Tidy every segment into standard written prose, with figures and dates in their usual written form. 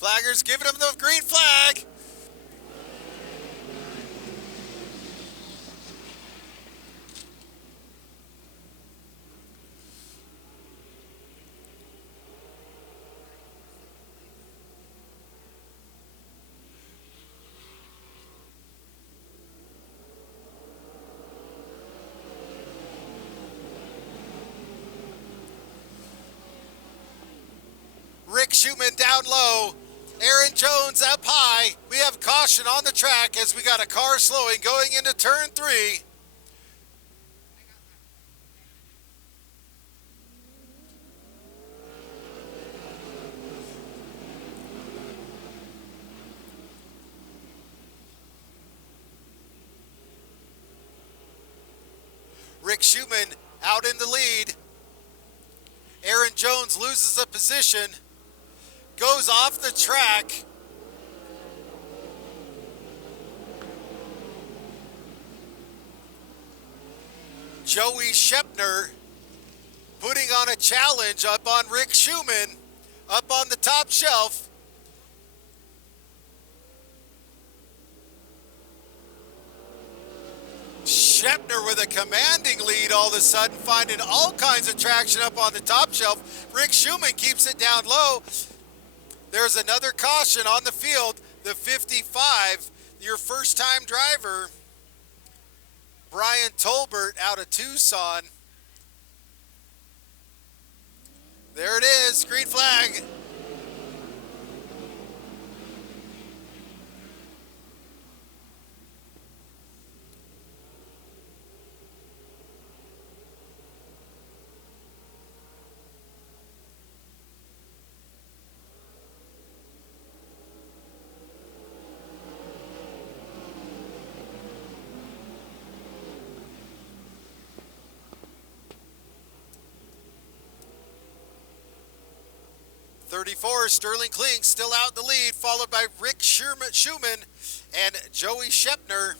Flaggers giving him the green flag. Rick Schumann down low. Aaron Jones up high. We have caution on the track as we got a car slowing going into turn 3. Rick Schumann out in the lead. Aaron Jones loses a position, goes off the track. Joey Shepner putting on a challenge up on Rick Schumann, up on the top shelf. Shepner with a commanding lead all of a sudden, finding all kinds of traction up on the top shelf. Rick Schumann keeps it down low. There's another caution on the field. The 55, your first-time driver, Brian Tolbert out of Tucson. There it is, green flag. '34, Sterling Klink still out in the lead, followed by Rick Schumann and Joey Shepner.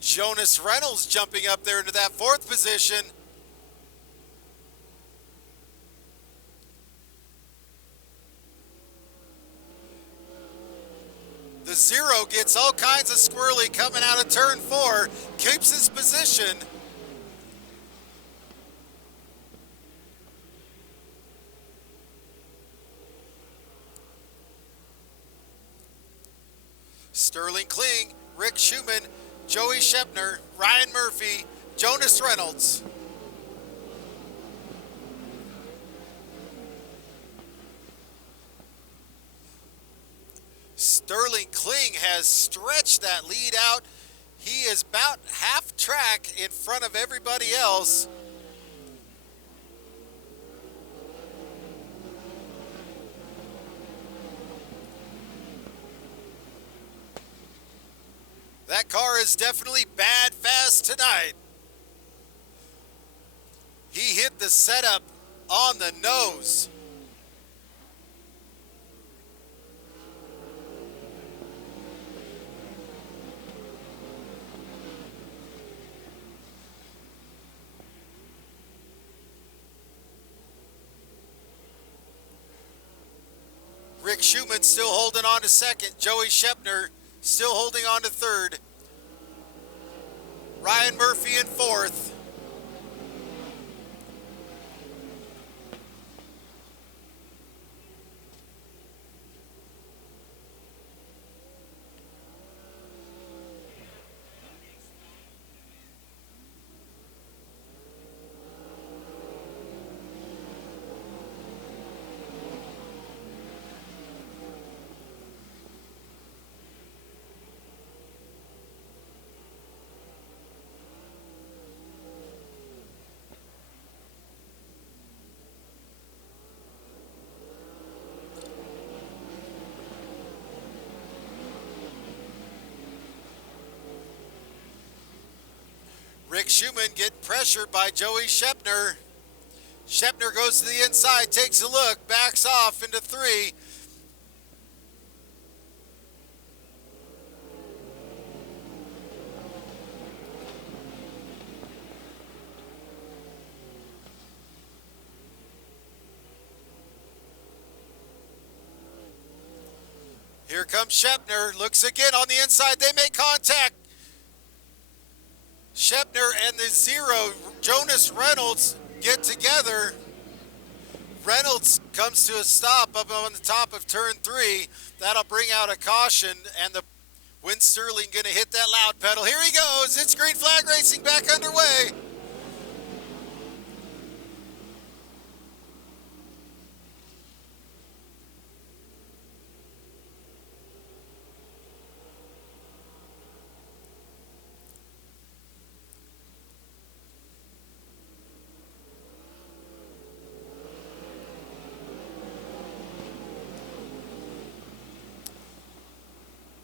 Jonas Reynolds jumping up there into that 4th position. The 0 gets all kinds of squirrely coming out of turn 4, keeps his position. Sterling Klink, Rick Schumann, Joey Shepner, Ryan Murphy, Jonas Reynolds. Sterling Klink has stretched that lead out. He is about half track in front of everybody else. That car is definitely bad fast tonight. He hit the setup on the nose. Rick Schumann still holding on to 2nd. Joey Shepner still holding on to 3rd. Ryan Murphy in 4th. Rick Schumann get pressured by Joey Shepner. Shepner goes to the inside, takes a look, backs off into 3. Here comes Shepner. Looks again on the inside. They make contact. Shepner and the zero, Jonas Reynolds, get together. Reynolds comes to a stop up on the top of turn 3. That'll bring out a caution, and the Win Sterling going to hit that loud pedal. Here he goes. It's green flag racing back underway.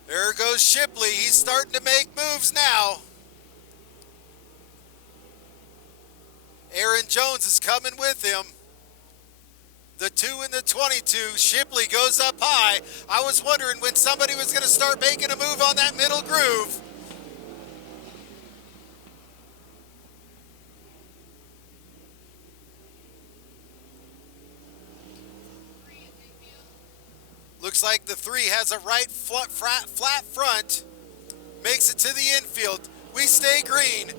There goes Shipley. He's starting to make moves now. Aaron Jones is coming with him. The 2 and the 22. Shipley goes up high. I was wondering when somebody was going to start making a move on that middle groove. Looks like the 3 has a right flat front. Makes it to the infield. We stay green.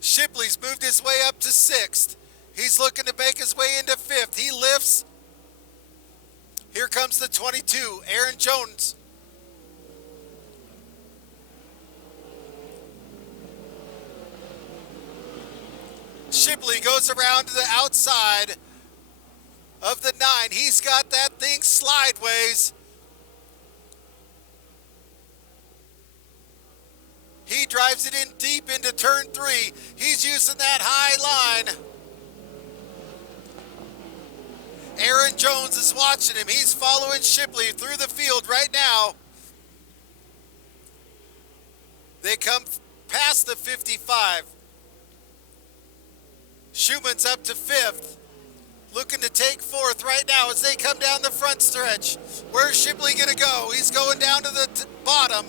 Shipley's moved his way up to 6th. He's looking to make his way into 5th. He lifts. Here comes the 22, Aaron Jones. Shipley goes around to the outside of the 9. He's got that thing slideways. He drives it in deep into turn 3. He's using that high line. Aaron Jones is watching him. He's following Shipley through the field right now. They come past the 55. Schumann's up to 5th. Looking to take 4th right now as they come down the front stretch. Where's Shipley going to go? He's going down to the bottom.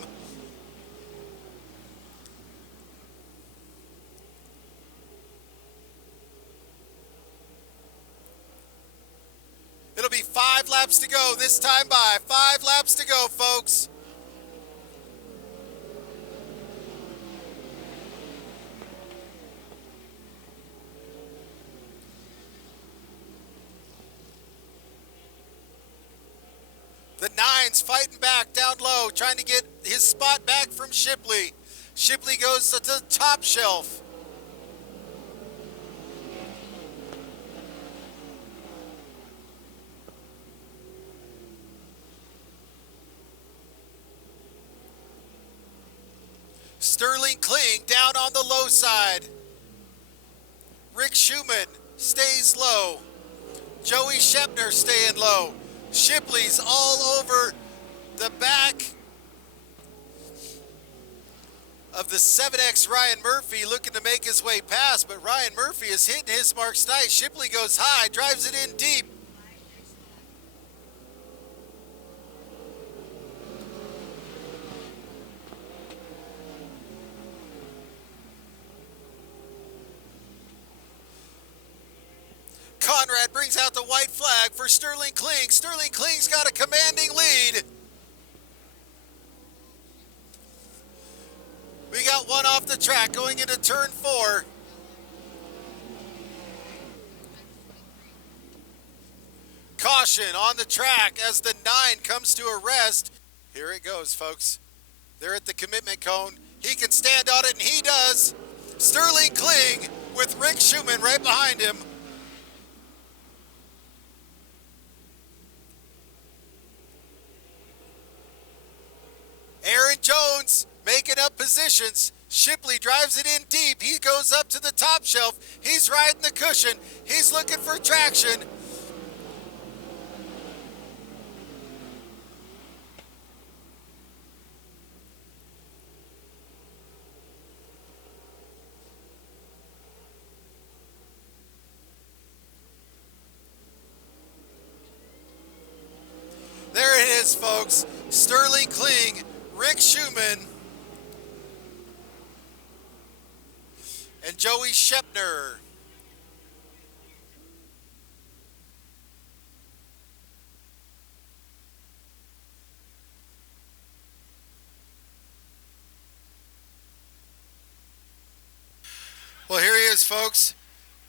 It'll be 5 laps to go this time by. 5 laps to go, folks. The 9's fighting back down low, trying to get his spot back from Shipley. Shipley goes to the top shelf. Sterling Kling down on the low side. Rick Schumann stays low. Joey Shepner staying low. Shipley's all over the back of the 7X Ryan Murphy, looking to make his way past, but Ryan Murphy is hitting his marks tight. Shipley goes high, drives it in deep. Conrad brings out the white flag for Sterling Kling. Sterling Kling's got a commanding lead. We got one off the track going into turn 4. Caution on the track as the 9 comes to a rest. Here it goes, folks. They're at the commitment cone. He can stand on it, and he does. Sterling Kling with Rick Schumann right behind him. Aaron Jones making up positions. Shipley drives it in deep. He goes up to the top shelf. He's riding the cushion. He's looking for traction. There it is, folks. Sterling Kling, Rick Schumann, and Joey Shepner. is, folks.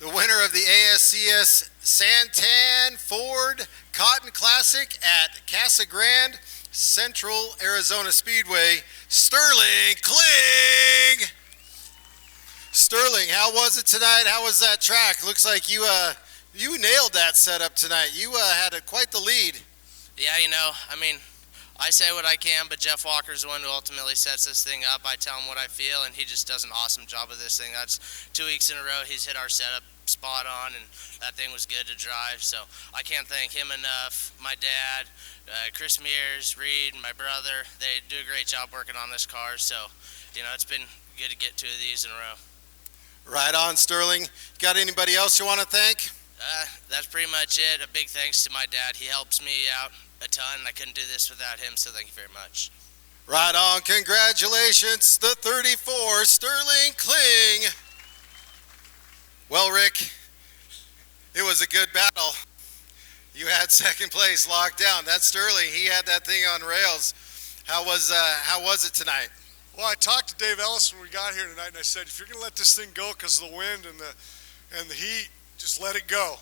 The winner of the ASCS Santan Ford Cotton Classic at Casa Grande Central Arizona Speedway, Sterling Kling. Sterling, how was it tonight? How was that track? Looks like you nailed that setup tonight. You had quite the lead. Yeah, I say what I can, but Jeff Walker's the one who ultimately sets this thing up. I tell him what I feel, and he just does an awesome job of this thing. That's 2 weeks in a row he's hit our setup spot on, and that thing was good to drive. So I can't thank him enough. My dad, Chris Mears, Reed, my brother, they do a great job working on this car. So, it's been good to get 2 of these in a row. Right on, Sterling. Got anybody else you want to thank? That's pretty much it. A big thanks to my dad. He helps me out a ton. I couldn't do this without him, so thank you very much. Right on. Congratulations, the 34, Sterling Kling. Well, Rick, it was a good battle. You had second place locked down. That's Sterling. He had that thing on rails. How was it tonight? Well, I talked to Dave Ellis when we got here tonight, and I said, if you're going to let this thing go because of the wind and the heat, just let it go.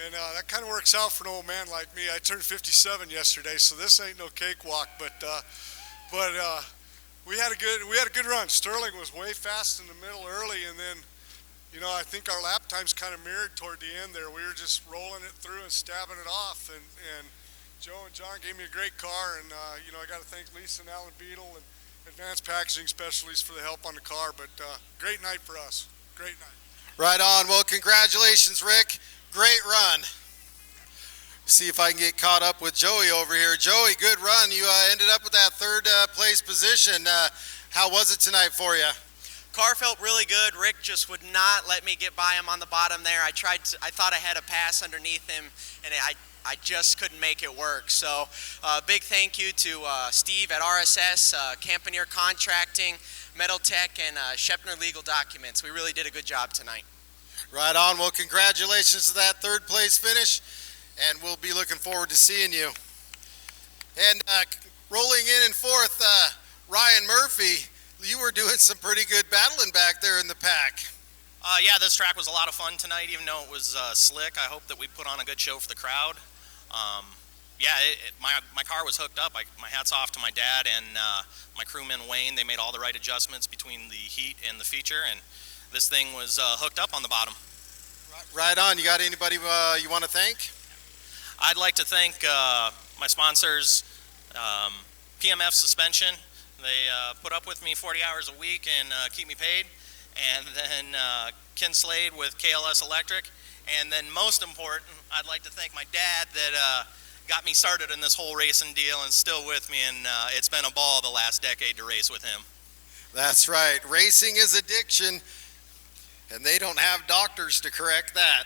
And that kind of works out for an old man like me. I turned 57 yesterday, so this ain't no cakewalk. But we had a good run. Sterling was way fast in the middle early, and then I think our lap times kind of mirrored toward the end there. We were just rolling it through and stabbing it off. And Joe and John gave me a great car, and I got to thank Lisa and Alan Beadle and Advanced Packaging Specialties for the help on the car. But great night for us. Great night. Right on. Well, congratulations, Rick. Great run. See if I can get caught up with Joey over here. Joey, good run. You ended up with that third place position. How was it tonight for you? Car felt really good. Rick just would not let me get by him on the bottom there. I thought I had a pass underneath him, and I just couldn't make it work. So big thank you to Steve at RSS, Campaneer Contracting, Metal Tech, and Shepner Legal Documents. We really did a good job tonight. Right on. Well, congratulations to that third place finish, and we'll be looking forward to seeing you. And rolling in fourth, Ryan Murphy. You were doing some pretty good battling back there in the pack. Yeah, this track was a lot of fun tonight, even though it was slick. I hope that we put on a good show for the crowd. My car was hooked up. My hat's off to my dad and my crewman Wayne. They made all the right adjustments between the heat and the feature, and this thing was hooked up on the bottom. Right on. You got anybody you want to thank? I'd like to thank my sponsors, PMF Suspension. They put up with me 40 hours a week and keep me paid. And then Ken Slade with KLS Electric. And then most important, I'd like to thank my dad that got me started in this whole racing deal and still with me. And it's been a ball the last decade to race with him. That's right. Racing is addiction, and they don't have doctors to correct that.